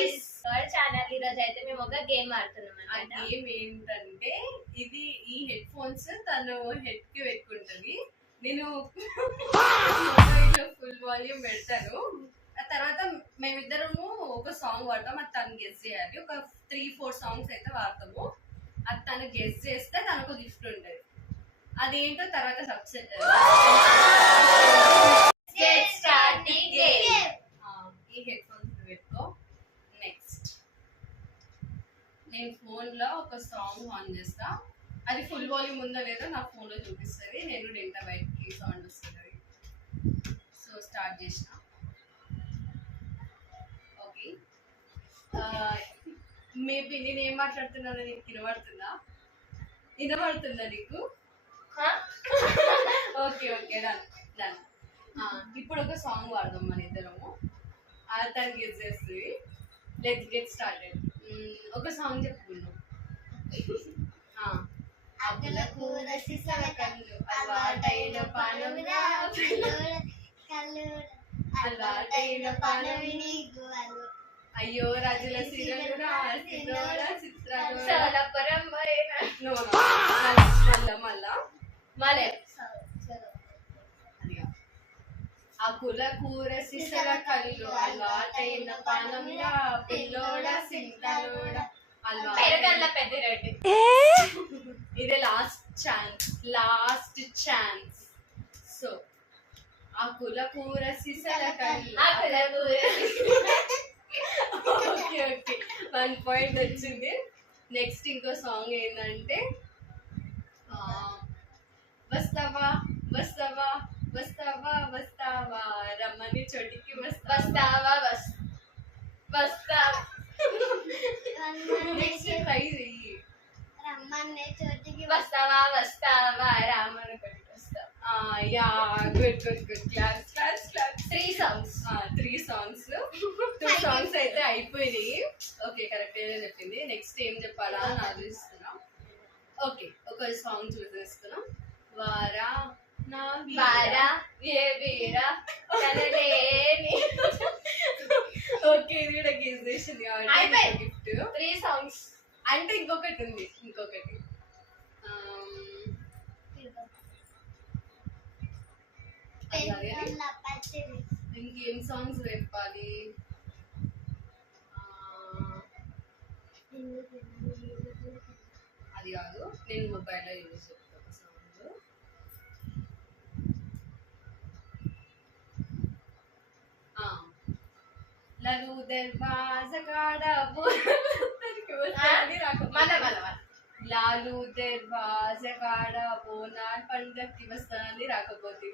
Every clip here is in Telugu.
గైస్ ఛానల్ ఈ రోజు అయితే మేము ఒక గేమ్ ఆడుతున్నాం అన్నమాట. ఆ గేమ్ ఏంటంటే ఇది ఈ హెడ్ ఫోన్స్ తను హెడ్ కి పెట్టుకుంటది, నేను మొబైల్ ఫుల్ వాల్యూమ్ పెడతాను. ఆ తర్వాత మేమిద్దరము ఒక సాంగ్ వాడతాం, అది తను గెస్ చేయాలి. ఒక 3-4 సాంగ్స్ అయితే వాడతాము, అది తను గెస్ చేస్తే తనకు గిఫ్ట్ ఉంటుంది. అదేంటో తర్వాత సబ్సెట్ ఈ హెడ్ ఫోన్స్ పెట్టుకో. నెక్స్ట్ నేను ఫోన్ లో ఒక సాంగ్ ఆన్ చేస్తా, అది ఫుల్ వాల్యూమ్ ఉందో లేదో నా ఫోన్ లో చూపిస్తుంది, నేను డెంటా బయటకి సౌండ్ వస్తుంది. సో స్టార్ట్ చేసిన. ఓకే, మేబీ నేను ఏం మాట్లాడుతున్నానో నీకు వినబడుతుందా నీకు? Okay okay done done. ఇప్పుడు ఒక సాంగ్ వాడదాం మన ఇద్దరము, తను గెస్ చేస్తుంది. Let's get started. ఒక సాంగ్ చెప్పుకున్నాం. అయ్యో రాజుల సిరలురా మళ్ళా అకుల కూర సిసల కళ్ళు అలవాటైన పానంగా పిల్లోడ సింతలోడ ఇదే లాస్ట్ ఛాన్స్. సో అకుల కూర సిసల కళ్ళు ఓకే ఓకే 1 పాయింట్ వచ్చింది. నెక్స్ట్ ఇంకో సాంగ్ ఏంటంటే వస్తావా వస్తావా వస్తావా వస్తావా రమ్మని చోటికి వస్తావా వస్తావా వస్తావా రామని చోటికి వస్తావా. Yeah good good good. Class 3 songs 2 songs అయితే అయిపోయినాయి. ఓకే కరెక్ట్ చెప్పింది. నెక్స్ట్ ఏం చెప్పాలా అని ఆలోచిస్తున్నాం. ఓకే ఒక సాంగ్ చూసేస్తున్నాం. వారా నా వారా ఏ వీరా ఓకే ఇది కూడా గెస్ చేసింది కాబట్టి గిఫ్ట్. 3 సాంగ్స్ అంటే ఇంకొకటి ఉంది, ఇంకేం సాంగ్స్ చెప్పాలి? అది కాదు, నేను మొబైల్లో యూజ్ చెప్తాను సాంగ్. లలు దర్వాజ కాడ లాలు దర్వాజ కాడ బోనాల్ పండక్కి వస్తానని రాకపోతే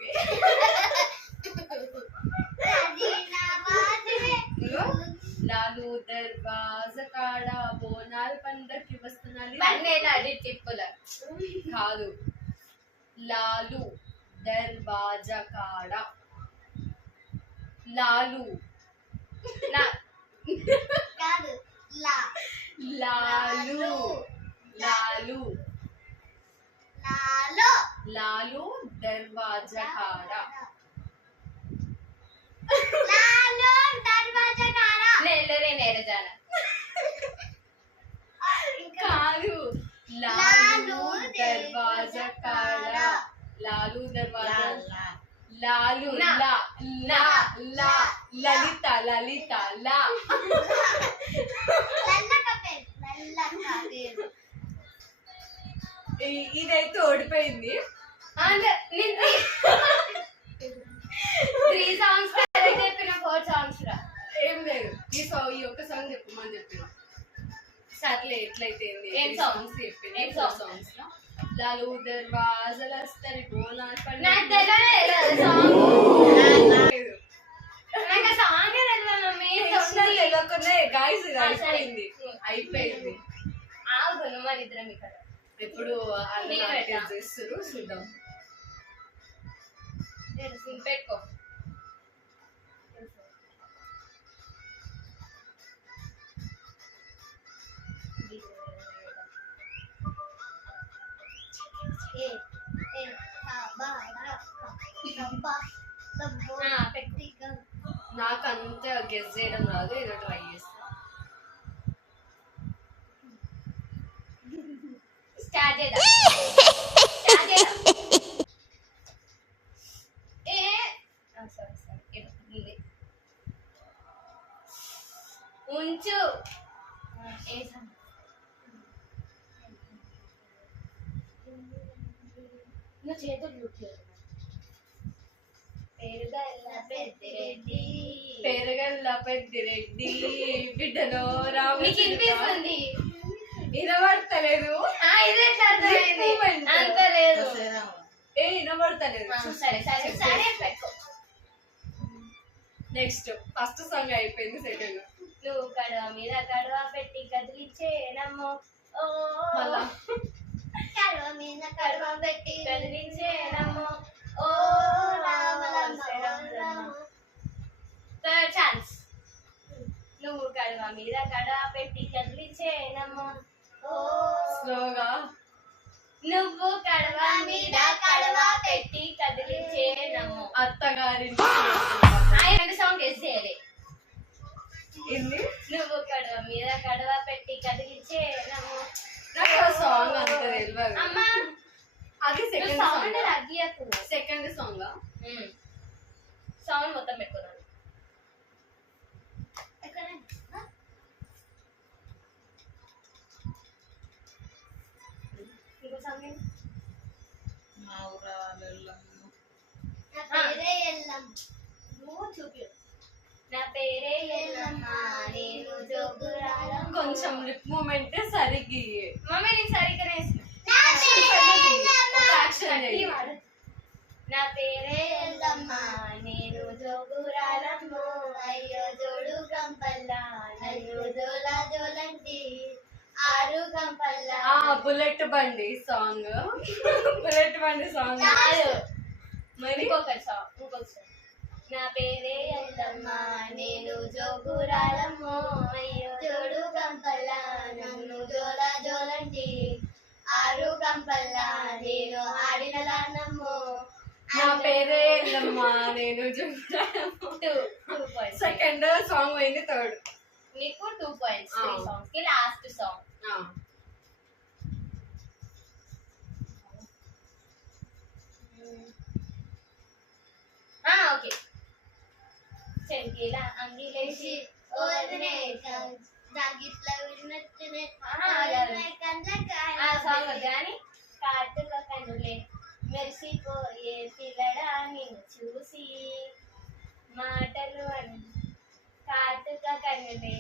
లాలు దర్వాజ కాడ బోనాల్ పండక్కి వస్తానని కాదు, లాలు దర్వాజ కాడ లాలు లాలు లాలు లాలు దర్వాజా కాడ కాదు, లాలు దర్వాజా కాడ లాలు దర్వాజా లాలు లా లా లా లలిత లా ఇదైతే ఓడిపోయింది. 3 సాంగ్స్ చెప్పిన 4 సాంగ్స్ రా ఏం లేదు. ఈ ఒక్క సాంగ్ చెప్పమని చెప్పిన. సర్లే ఎట్లయితే ఏం సాంగ్స్ చెప్పిన సాంగ్స్ లో లాలు దర్వాజలు వస్తారు బోనాలు అయిపోయింది. మరి ఇద్దరం ఇక్కడ ఎప్పుడు చేస్తారు చూద్దాం. పెట్టుకో నాకు అంత గెస్ చేయడం రాదు, ఏదో ట్రై చేస్తా. ఉంచు ఏ song? నువ్వు చేతులు రుట్లేదు పెరుగల్ల పెద్దిరెడ్డి పెరగల్ల పెద్దిరెడ్డి బిడ్డలో నీకు రాముడు వినిపిస్తుంది వినబడతలేదు ఇది ఎట్లా అర్థమైంది అంత లేదు ఏ వినబడతలేదు సరే సరే సరే పెట్టుకో నెక్స్ట్ ఫస్ట్ సాంగ్ అయిపోయింది సెకండ్ నువ్వు కడవ మీద కడవ పెట్టి కదిలించేనమ్మో ఓ మళ్ళా కడవ మీద కడవ పెట్టి కదిలించేనమ్మో ఓ థర్డ్ ఛాన్స్ నువ్వు కడవ మీద కడవ పెట్టి కదిలించేనమ్మో ఓ స్లోగా నువ్వు కడవ మీద కడవ పెట్టి కదిలించేనమ్మో అత్తగారి ఆయన సాంగ్ గెస్ చేయాలి ఏంది నువ్వు కడవ మీద కడవ పెట్టి కదిలించేనమ్మో నాకు సాంగ్ అంత తెలియదు అమ్మా అది సెకండ్ సౌండ్ సాంగ్ తగ్గియకు సెకండ్ సాంగ్ సౌండ్ మొత్తం పెట్టుకున్నాను ఇంకో సాంగ్ ఏంటి? నువ్వు చూపి నా పేరే ఎల్లమ్మ నేను జోగురాలం కొంచెం లిప్ మూమెంట్ సరిగ్గి మమ్మీ నేను సరిగ్గానే వేసిన ఒక యాక్షన్ గట్టి వాడు. నా పేరే ఎల్లమ్మ నేను జోగురాలమ్మ అయ్యో జోడు గంపల్లా నన్ను జోలా జోలంటి ఆరు గంపల్లా బుల్లెట్ బండి సాంగ్ బుల్లెట్ బండి సాంగ్ కాదు. మరి ఇంకొకటి సాంగ్ ఇంకొకటి సాంగ్ నా పేరే ఎల్లమ్మ నేను జోగురాలమ్మ అయ్యో జోడు గంపల్లా నన్ను జోలా జోలంటి ఆరు గంపల్లా నేను ఆడిన లానమ్మో నా పేరే ఎల్లమ్మా నేను సెకండ్ సాంగ్ పోయింది థర్డ్ నీకు 2 points ఆ. 3 songs కి లాస్ట్ సాంగ్ ఓకే చెంకిల అంగిలేసి ఓదనే దాగిట్లా విన్నట్టునే ఆ సాంగ్ కానీ కాటుక కనులే మెరిసిపోయే పిల్లడా నిన్ను చూసి మాటలు కాటుక కనులే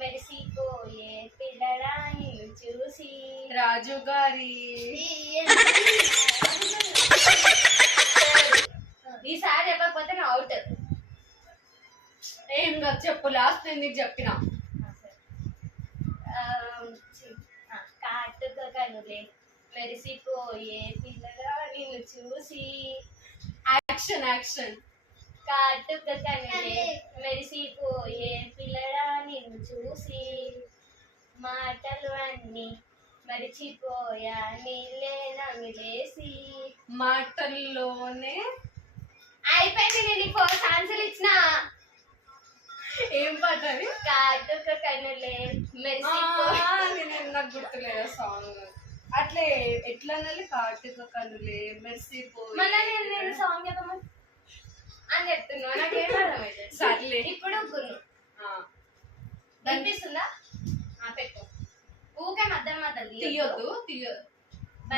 మెరిసిపోయే పిల్లడా నిన్ను చూసి రాజు గారి ఈసారి చెప్పకపోతే నా అవుట్ ఏం కాదు చెప్పు లాస్ట్ నేను నీకు చెప్పిన కాటుక కనులే మెరిసిపోయే పిల్లగా నిన్ను చూసి యాక్షన్ యాక్షన్ కాటుక కనులే మెరిసిపోయే పిల్లగా నిన్ను చూసి మాటలు అన్ని మరిచిపోయా నీళ్ళే నమిలేసి మాటల్లోనే అయిపోయింది నేను 4 ఛాన్సులు ఇచ్చిన ఏం పాట అది కాటుక కనులే మెరిసిపోయే నేను నాకు గుర్తులేదు సాంగ్ అట్లే ఎట్లా అనాలి కాటుక కనులే మెరిసిపోయి మళ్ళీ నేను సాంగ్ చెప్పమని అని చెప్తున్నా నాకేం అర్థమైతే సర్లే ఇప్పుడు గుర్రు వినిపిస్తుందా పెట్టు ఊకే మధ్యలో మధ్యలో తీయొద్దు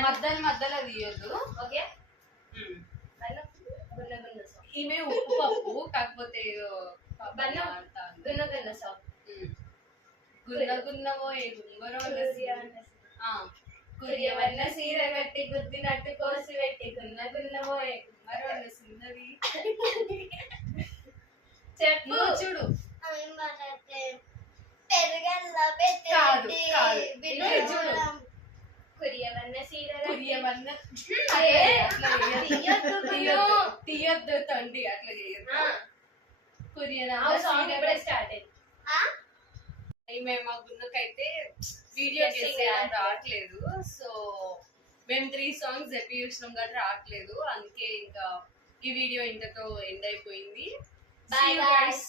మధ్యలో మధ్యలో తీయొద్దు ఓకే గున్న గున్న సాంగ్ ఈమె ఉప్పు పప్పు కాకపోతే బన్నం. గున్న గున్న సాంగ్ గున్న గున్నవో ఏ గుంగరో కురియవన్న సీర కట్టి గుద్దినట్టు కోసి పెట్టి గున్న గున్నవో ఏ గుంగరో సుందరి చెప్పు నువ్వు చూడు కాదు కాదు. ఇదే చూడు. కురియవన్న సీర కురియవన్న తీయొద్దు తండ్రి అట్లా చేయొద్దు కురియన సాంగ్ ఇప్పుడే స్టార్ట్ అయింది మేము మా గున్నకైతే వీడియో చేసేయడం రావట్లేదు సో మేము 3 సాంగ్స్ చెప్పి చూసినాం కానీ రావట్లేదు అందుకే ఇంకా ఈ వీడియో ఇంతతో ఎండ్ అయిపోయింది Bye, guys.